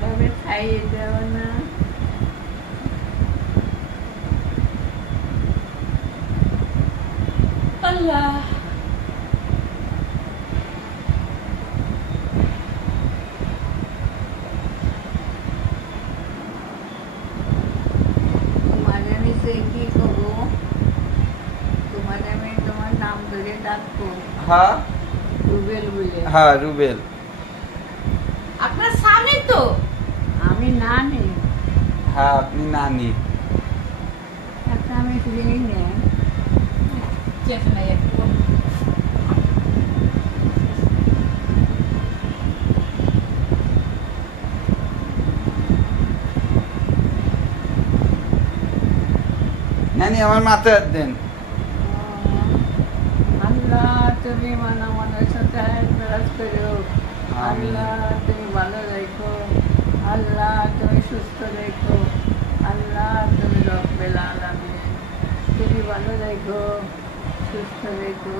ভাবে খাইয়ে দাও না। আল্লাহ, তোমার আমি সে কি করবো? তোমার আমি তোমার নাম ধরে ডাকবো হ্যাঁ রুবেল বলে। হ্যাঁ রুবেল। আপনার স্বামী তো? আমি নানি। হ্যাঁ আপনি নানি। একটা আমি চিনি না। নানি আমার মাথায় হাত দেন। আল্লাহ তুমি মানুষের সাথে বিরাজ করো। আল্লাহ তুমি ভালো রেখো। আল্লাহ তুমি সুস্থ রেখো। আল্লাহ তুমি রব্বুল আলামিন, তুমি ভালো রেখো, সুস্থ রেখো।